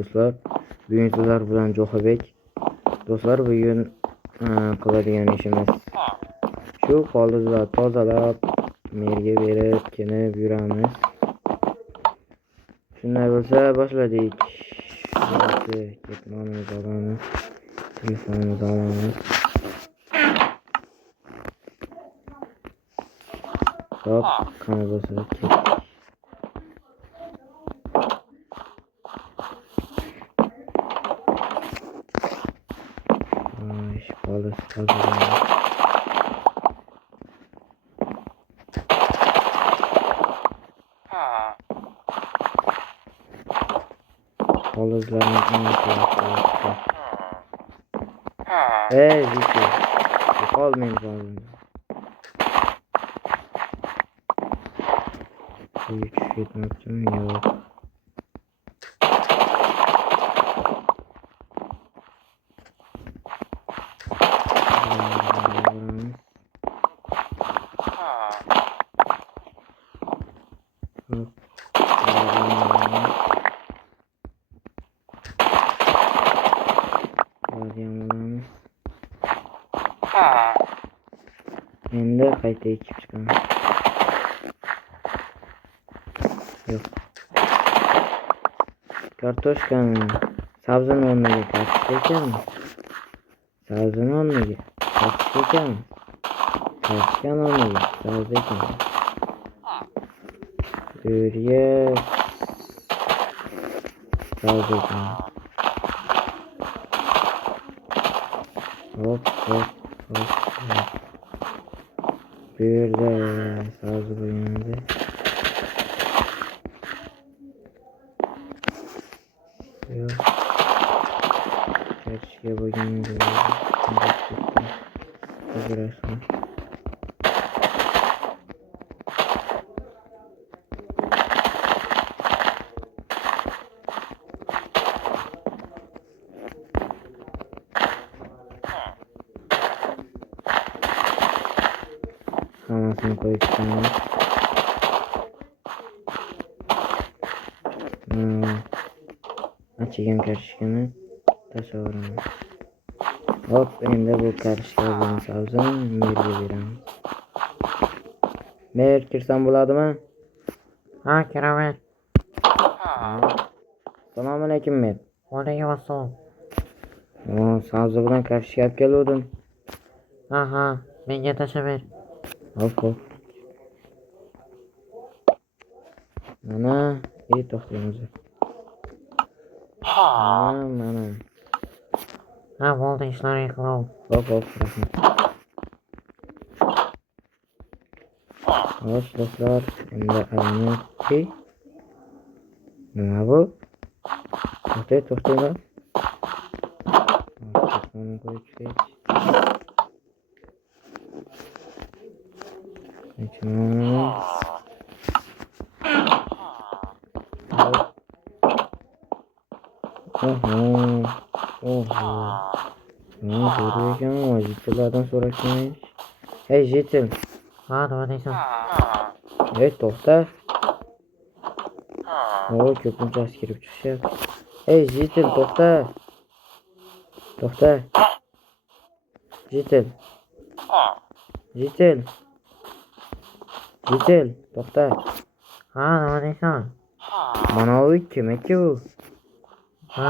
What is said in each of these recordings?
do'stlar. Bugun sizlar bilan Jo'xabek. Do'stlar, bugun qiladigan ishimiz shu qoldiqlar tozalab merga berib kelib yuramiz. Shunday bo'lsa boshladik. Ketmonimizni olamiz, telefonimizni olamiz. Hop, qani bo'lsa ketdik. Polizlarni Viki, yo'qol men zolimni. Tushib ketmoqchimi? Yo'q. Endi qayta ekib chiqaman. Yo'q. Kartoshkani sabzini o'rniga kartoshka ekanmi? Sabzini o'rniga kartoshka ekanmi? Kartoshkani o'rniga sabzi ekanmi? Burga sabzi ekanmi? Hop. Bu yerda sabzi bo'lganda yo'q, kartoshka bo'lganda ajrashma. Hammasini qo'yib chiqamiz. Achigan kartoshkani tashlab. Hop, endi bu kartoshka bilan sabzini merga beramiz. Mer kirsam bo'ladimi? Ha, kiraver. Assalomu alaykum mer. Alaykum assalom. Sabzi bilan kartoshka olib keldim. Ha, menga tashlaver. Hop. Mana, to'xtaymiz. Mana. Ha, bo'ldi, ishlaring qilib. Hop, rahmat. Xo'sh, do'stlar, endi alamizki nima bu? To'xtayman. Telefonni qo'yib chiqaylik. Jitillardan so'rashmaymiz. Hey, jitil. Ha, nima deysan? Hey, to'xta. Ko'pinchasi kirib chiqishyapti. Hey, jitil, to'xta. Jitil, to'xta. Ha, nima deysan? Mana u kim ekan u? Ha,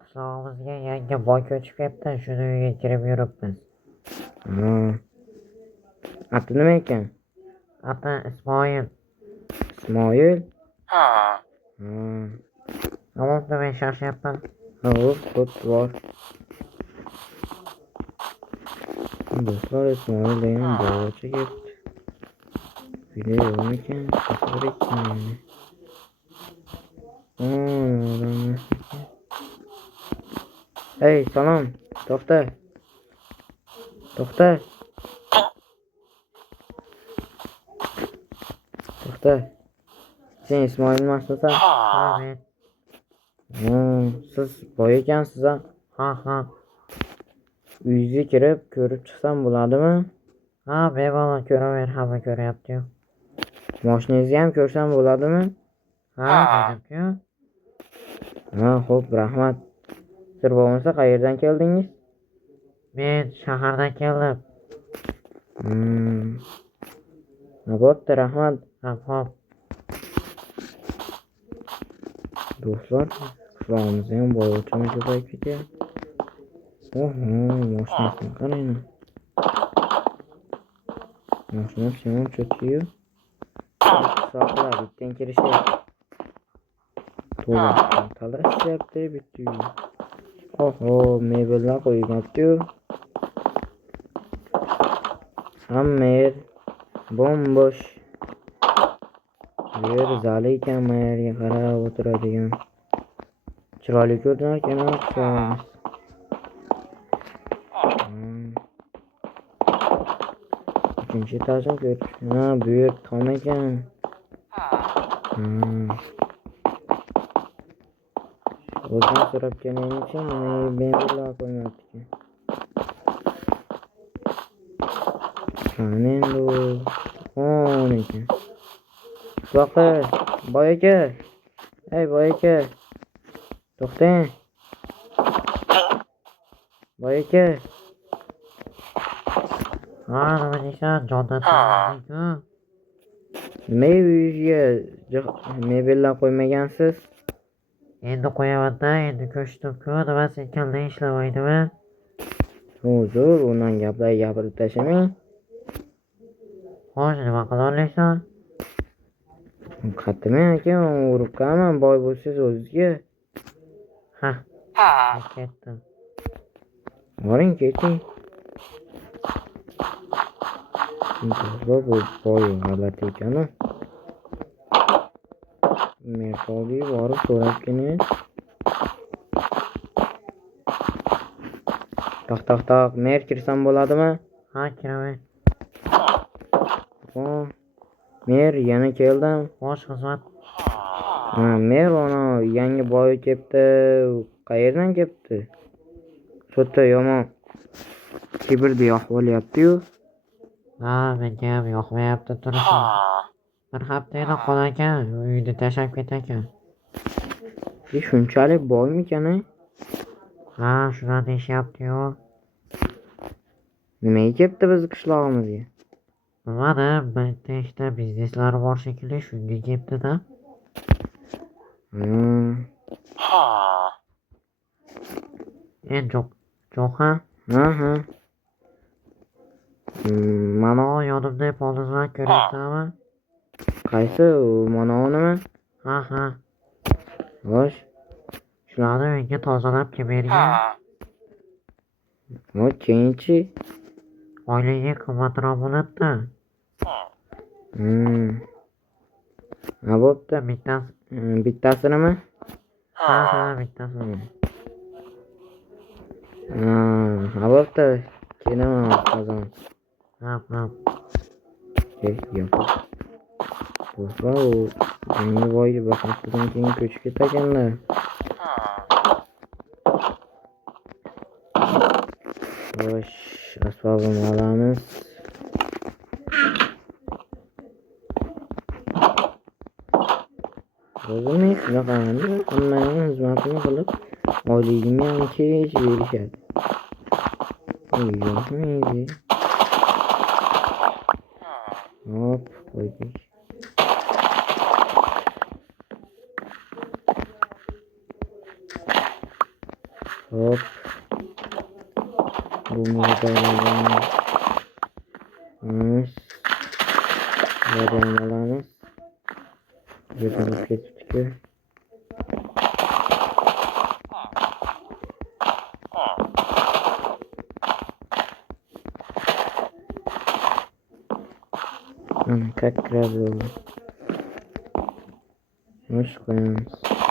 qishlog'imizga yangi boy ko'chib kelibdi, shuni uyga kirib yuribmiz. Ati nima ekan? Ati Ismoil. Ismoil? Ammo men shoshayapman. Xo'p, bor. Do'stlar, Ismoil degan boygacha ketdi. Video yo'qmikan? Tasavvur etdim. Hey, salom. To'xta. Sen Ismoil emasmisan? Ha, men. Siz boy ekansiz, ha? Ha. Uyingizga kirib ko'rib chiqsam bo'ladimi? Ha, bemalol ko'raver, hamma ko'ryapti-yu. Mashinangizni ham ko'rsam bo'ladimi? Ha, dedim-ku. Ha, xo'p, rahmat. Sir bo'lmasa qayerdan keldingiz? Men shahardan keldim. Bo'pti, rahmat. Hop. Do'stlar, qishlog'imizda ham boyvachchalar ko'payib ketyapti. Oho, mashinasini qarang. Mashinasi yomon cho'tki-yu. Soqlar, bitdan kirishyapti. To'g'ri, talashyapti bitta uy. Oho, mebellar qo'yilmabdi-yu. Hamma yer bo'm-bo'sh. Bu yer zali ekan, bu yerga qarab o'tiradigan. Chiroyli ko'rinar ekan, ikkinchi etajni ko'rish. Ha, bu yer tom ekan. O'zim so'rab kelganim uchun nima mebellar qo'ymayapti ekan. Qani endi u o'n ekan. Boqir, boy aka. Ey boy aka. To'xtang. Boy aka. Ha, nima deysan? Jondan chiqdingku. Nima uyga mebellar qo'ymagansiz? Endi qo'yaman-da, endi ko'chdim-ku. Nima sen kalla ishlamaydimi? Huzur, undan gaplar gapirib tashlamang. Xo'sh, nima qila olasan? Qattiqmi aka, urib qolaman, boy bo'lsangiz o'zizga. Ha, ketdim. Boring, keting. Bu boy g'alati ekan-ku. Merkovga borib so'rab keling. Toq, mer kirsam bo'ladimi? Ha, kiraver. Mer, yana keldim. Xo'sh, xizmat. Mer, ona yangi boy kelibdi. Qayerdan kelibdi? So'tda yomon kibirda yoqvolyapti-yu. Ha, menga ham yoqmayapti turishi. Bir haftaga qolarkan, uyni tashlab ketakan. Shunchalik boymikan? Ha, shuni deyishyapti-yu. Nimaga kelibdi biz qishlog'imizga? Bilmadim, bitta ishda bizneslari bor shekilli, shunga kelibdi-da. Endi Jo'xa. Ha. Mana yonimda polizlar ko'ryapsanmi? Qaysi? Mana nima? Ha. Xo'sh. Shularni menga tozalab kelib bergan. Keyinchi? Oilaga qimmatroq bo'ladi-da. Bo'pti. Bittasinimi? Ha, bittasini. Bo'pti. Kelaman hozir. Ha. Yo'q. Do'stlar, yangi boyga bir haftadan keyin ko'chib ketaganlar. Xo'sh, asbobini olamiz. O'zim shunaqa hammaning xizmatini qilib, oyligimni ham kech berishadi. Yo'qmi? Hop, qo'ydik. Hop. Bunu da alalım. Buradan alalım. Buradan tutuyor. Как красиво. Мышкаем.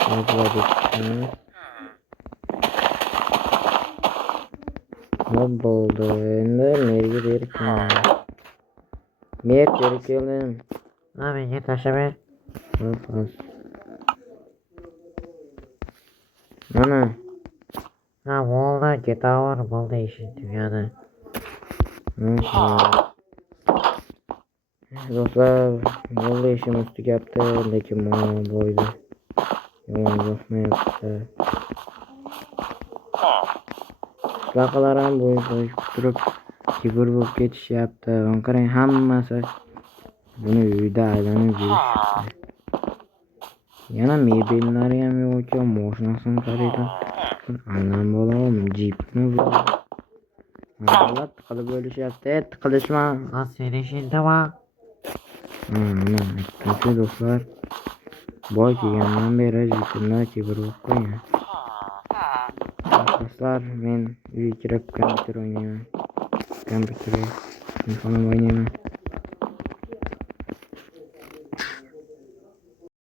Разладить. Ne oldu? Mergi verirken. Mer verirken. Abi git aşağı. Bak. Ana. Ha, oldu. Git ağır. Oldu işin dünyada. Do'stlar, yo'lda ishimiz tugabdi, lekin mana boyda yomon yoqmayapti. Qutloqlar ham bo'y qo'yib turib kibr bo'lib ketishyapti. Qarang, hammasi buni uyda aylanib yurishibdi. Yana mebellari ham yo'q ekan, mashinasini qarayman. Anam bolam jipmi bu? Mana tiqilib o'lishyapti. Tiqilishma. Seni ishindimi? Mana aytdim do'stlar. Boy kelgandan beri jipimda kibr bo'lib qo'ygan. Do'stlar, men uyga kirib kompyuter o'ynayman. Kompyuterga o'ynaman.